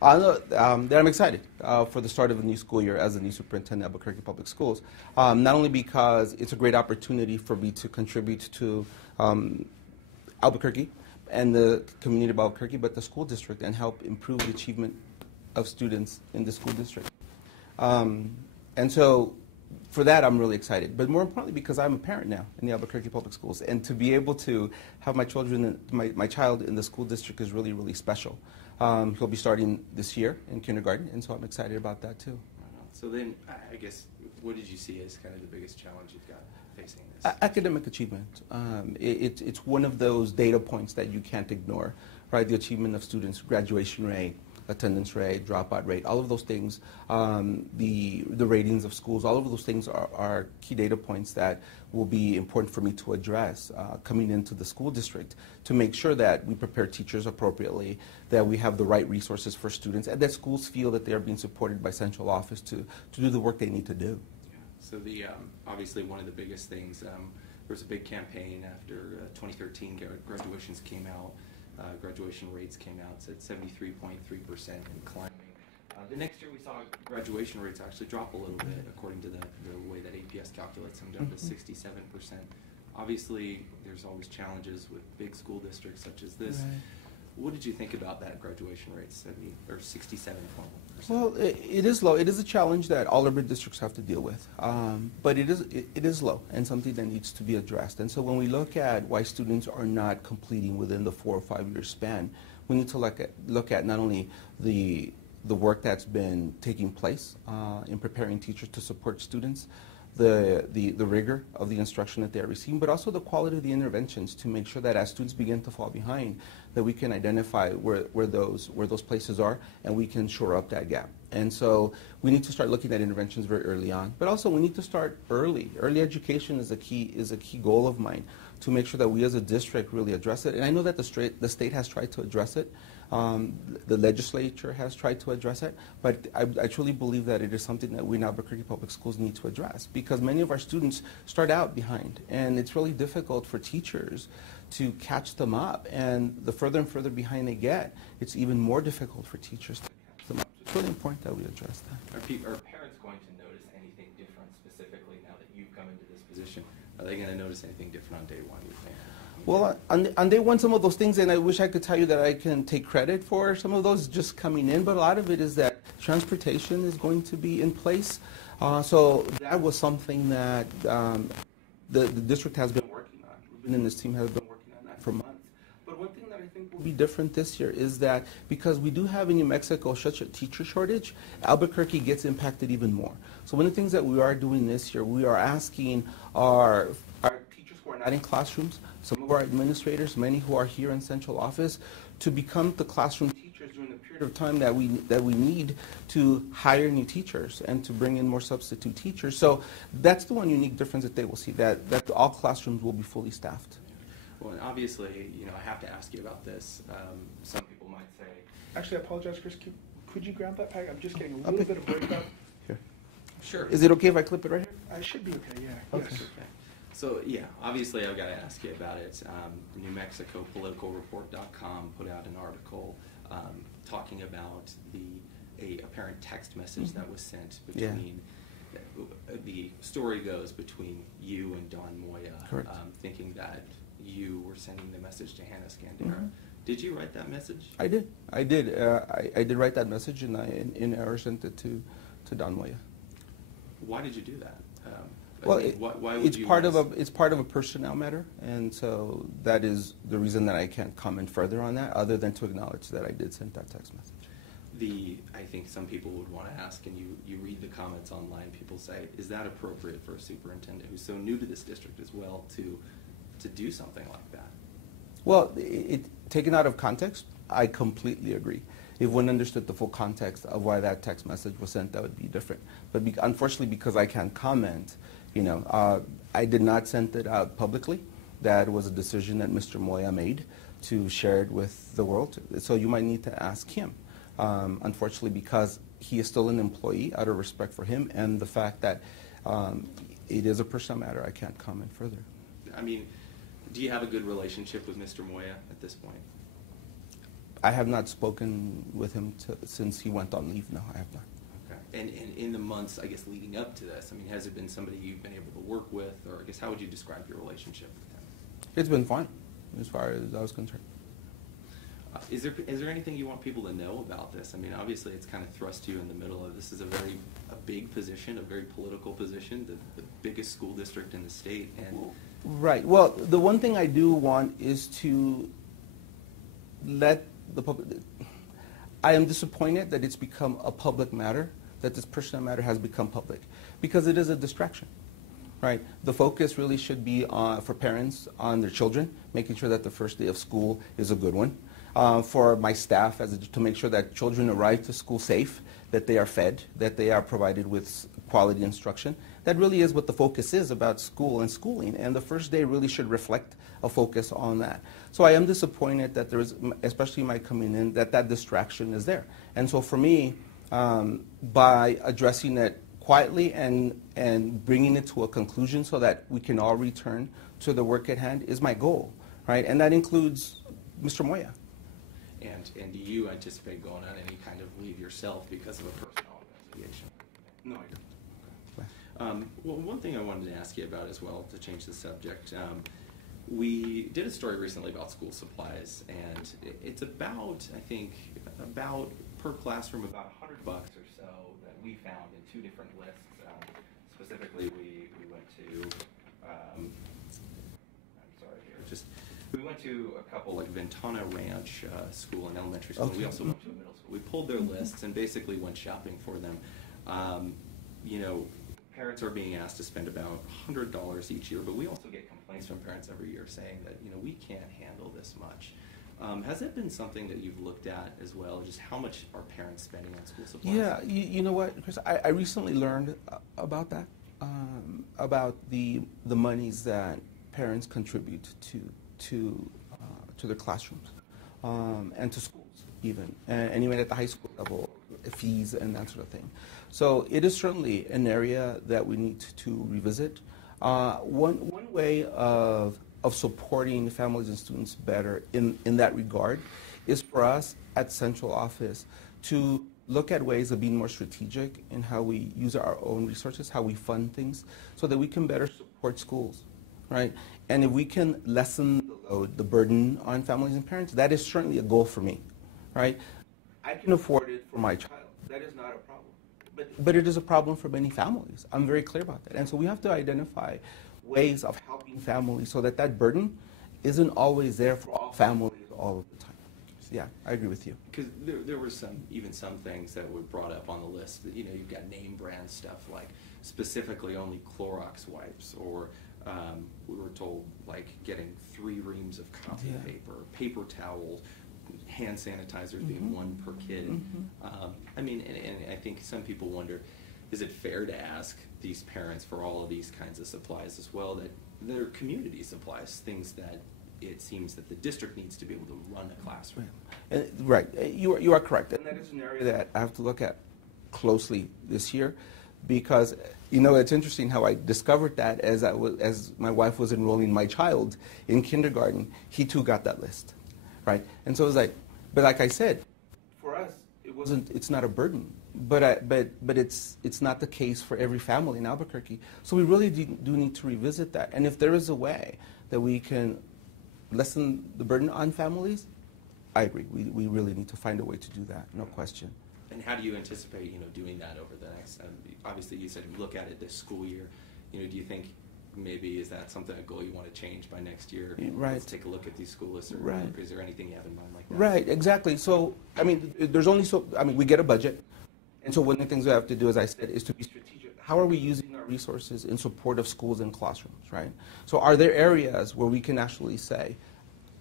That I'm excited for the start of a new school year as a new superintendent at Albuquerque Public Schools. Not only because it's a great opportunity for me to contribute to Albuquerque and the community of Albuquerque, but the school district, and help improve the achievement of students in the school district. And so for that, I'm really excited. But more importantly, because I'm a parent now in the Albuquerque Public Schools, and to be able to have my children, my child in the school district is really, really special. He'll be starting this year in kindergarten, and so I'm excited about that too. So then, I guess, what did you see as kind of the biggest challenge you've got facing this? Academic achievement. It's one of those data points that you can't ignore, right? The achievement of students, graduation rate, attendance rate, dropout rate, all of those things, the ratings of schools, all of those things are key data points that will be important for me to address coming into the school district to make sure that we prepare teachers appropriately, that we have the right resources for students, and that schools feel that they are being supported by central office to do the work they need to do. Yeah. So the obviously one of the biggest things, there was a big campaign after 2013 graduations came out. Graduation rates came out, said 73.3% and climbing. The next year we saw graduation rates actually drop a little bit according to the way that APS calculates them, down to 67%. Obviously, there's always challenges with big school districts such as this. Right. What did you think about that graduation rate, 67.1%? Well, it is low. It is a challenge that all urban districts have to deal with, but it is low and something that needs to be addressed. And so when we look at why students are not completing within the 4 or 5 year span, we need to look at not only the work that's been taking place in preparing teachers to support students, the rigor of the instruction that they are receiving, but also the quality of the interventions to make sure that as students begin to fall behind, that we can identify where those places are, and we can shore up that gap. And so we need to start looking at interventions very early on, but also we need to start early. Early education is a key goal of mine, to make sure that we as a district really address it. And I know that the state has tried to address it. The legislature has tried to address it, but I truly believe that it is something that we in Albuquerque Public Schools need to address, because many of our students start out behind, and it's really difficult for teachers to catch them up. And the further and further behind they get, it's even more difficult for teachers to catch them up. So it's really important that we address that. Are parents going to notice anything different specifically now that you've come into this position? Are they going to notice anything different on day one, you think? Well, on day one, some of those things, and I wish I could tell you that I can take credit for some of those just coming in, but a lot of it is that transportation is going to be in place. So that was something that the district has been working on. Ruben and his team have been working on that for months. But one thing that I think will be different this year is that because we do have in New Mexico such a teacher shortage, Albuquerque gets impacted even more. So one of the things that we are doing this year, we are asking our teachers who are not in classrooms, some of our administrators, many who are here in central office, to become the classroom teachers during the period of time that we need to hire new teachers and to bring in more substitute teachers. So that's the one unique difference that they will see, that all classrooms will be fully staffed. Well, and obviously, I have to ask you about this. Some people might say... Actually, I apologize, Chris. Could you grab that pack? I'm just getting a little bit of breakup. Here. Sure. Is it okay if I clip it right here? I should be okay, yeah. Okay. Yes. Okay. So, yeah, obviously I've got to ask you about it. New Mexico PoliticalReport.com put out an article talking about a apparent text message that was sent between, the story goes, between you and Don Moya, thinking that you were sending the message to Hannah Scandera. Mm-hmm. Did you write that message? I did. I did write that message, and I in error sent it to Don Moya. Why did you do that? Well, why would it's part of a personnel matter, and so that is the reason that I can't comment further on that, other than to acknowledge that I did send that text message. I think some people would want to ask, and you read the comments online, people say, is that appropriate for a superintendent who's so new to this district as well to do something like that? Well, taken out of context, I completely agree. If one understood the full context of why that text message was sent, that would be different. But unfortunately, because I can't comment, I did not send it out publicly. That was a decision that Mr. Moya made to share it with the world. So you might need to ask him. Unfortunately, because he is still an employee, out of respect for him and the fact that it is a personal matter, I can't comment further. I mean, do you have a good relationship with Mr. Moya at this point? I have not spoken with him since he went on leave. No, I have not. Okay. And in the months, I guess, leading up to this, I mean, has it been somebody you've been able to work with, or I guess how would you describe your relationship with him? It's been fine, as far as I was concerned. Is there anything you want people to know about this? I mean, obviously, it's kind of thrust you in the middle of this is a big position, a very political position, the biggest school district in the state, and Right. Well, the one thing I do want is to let the public. I am disappointed that it's become a public matter, that this personal matter has become public, because it is a distraction. Right. The focus really should be for parents on their children, making sure that the first day of school is a good one. For my staff, to make sure that children arrive to school safe, that they are fed, that they are provided with quality instruction. That really is what the focus is about school and schooling, and the first day really should reflect a focus on that. So I am disappointed that there is, especially my coming in, that distraction is there. And so for me, by addressing it quietly and bringing it to a conclusion so that we can all return to the work at hand is my goal, right? And that includes Mr. Moya. And do you anticipate going on any kind of leave yourself because of a personnel investigation? No, I don't. Well, one thing I wanted to ask you about as well, to change the subject, we did a story recently about school supplies, and it's about, I think, about per classroom about $100 or so that we found in 2 different lists. Specifically, we went to, I'm sorry here, we went to a couple like Ventana Ranch School and elementary school. Okay. We also went to a middle school. We pulled their lists and basically went shopping for them. Parents are being asked to spend about $100 each year, but we also get complaints from parents every year saying that, we can't handle this much. Has it been something that you've looked at as well, just how much are parents spending on school supplies? Yeah, you know what, Chris, I recently learned about that, about the monies that parents contribute to their classrooms and to schools even, and even at the high school level, fees and that sort of thing. So it is certainly an area that we need to revisit. One way of supporting families and students better in that regard is for us at central office to look at ways of being more strategic in how we use our own resources, how we fund things, so that we can better support schools, right? And if we can lessen the load, the burden on families and parents, that is certainly a goal for me, right? I can afford it for my child. That is not a problem. But it is a problem for many families. I'm very clear about that. And so we have to identify ways of helping families so that burden isn't always there for all families all of the time. So yeah, I agree with you. Because there were some things that were brought up on the list. You've got name brand stuff like specifically only Clorox wipes, or we were told like getting 3 reams of copy paper towels, hand sanitizers being 1 per kid. And I think some people wonder, is it fair to ask these parents for all of these kinds of supplies as well, that they're community supplies, things that it seems that the district needs to be able to run a classroom? Right. You are correct. And that is an area that I have to look at closely this year, because it's interesting how I discovered that as my wife was enrolling my child in kindergarten. He too got that list, right? And so it was like, but like I said, for us it's not a burden, but it's not the case for every family in Albuquerque. So we really do need to revisit that. And if there is a way that we can lessen the burden on families, I agree. We really need to find a way to do that, no question. And how do you anticipate, doing that over the next? Obviously, you said you look at it this school year. Do you think maybe is that a goal you want to change by next year? Right. Let's take a look at these school lists. Or right. Is there anything you have in mind like that? Right. Exactly. So there's only we get a budget, and so one of the things we have to do, as I said, is to be strategic. How are we using our resources in support of schools and classrooms? Right. So are there areas where we can actually say,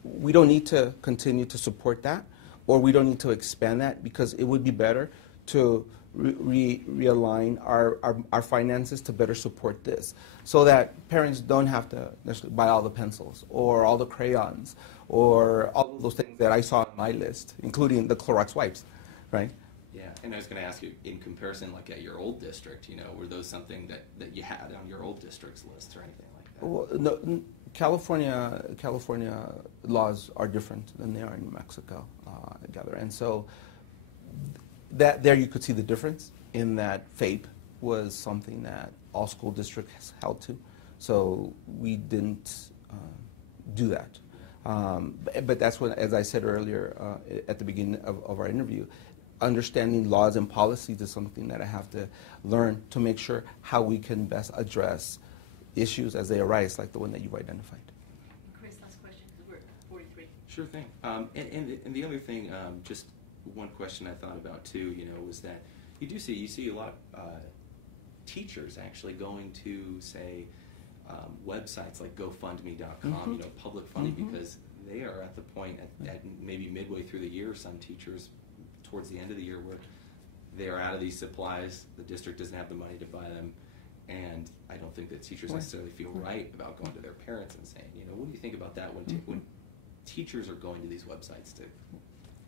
we don't need to continue to support that, or we don't need to expand that, because it would be better to realign our finances to better support this, so that parents don't have to necessarily buy all the pencils or all the crayons or all of those things that I saw on my list, including the Clorox wipes, right? Yeah, and I was going to ask you, in comparison, like at your old district, were those something that you had on your old district's list or anything like that? Well, no, California laws are different than they are in New Mexico, I gather. And so that there you could see the difference in that FAPE was something that all school districts held to. So we didn't do that. But that's when, as I said earlier at the beginning of our interview, understanding laws and policies is something that I have to learn to make sure how we can best address issues as they arise, like the one that you've identified. Chris, last question, because we're at 43. Sure thing. And the other thing, just one question I thought about too, was that you see a lot of teachers actually going to, say, websites like GoFundMe.com, public funding, because they are at the point at maybe midway through the year, some teachers towards the end of the year, where they are out of these supplies, the district doesn't have the money to buy them, and I don't think that teachers necessarily feel right about going to their parents and saying, what do you think about that when teachers are going to these websites to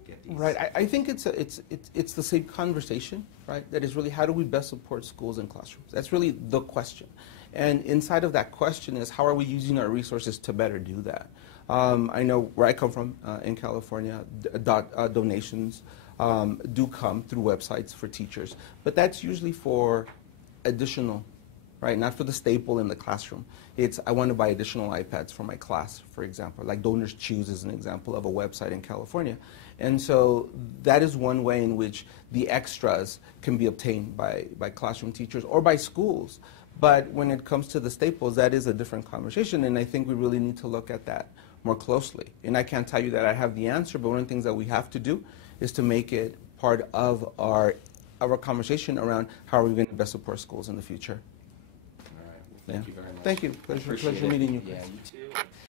get these? Right. I think it's the same conversation, right? That is really, how do we best support schools and classrooms? That's really the question. And inside of that question is, how are we using our resources to better do that? I know where I come from in California, donations do come through websites for teachers, but that's usually for additional, right? Not for the staple in the classroom. It's, I want to buy additional iPads for my class, for example. Like Donors Choose is an example of a website in California. And so that is one way in which the extras can be obtained by classroom teachers or by schools. But when it comes to the staples, that is a different conversation, and I think we really need to look at that more closely. And I can't tell you that I have the answer, but one of the things that we have to do is to make it part of our conversation around how are we going to best support schools in the future. All right. Well, thank you very much. Thank you. Pleasure meeting you. Yeah, you too.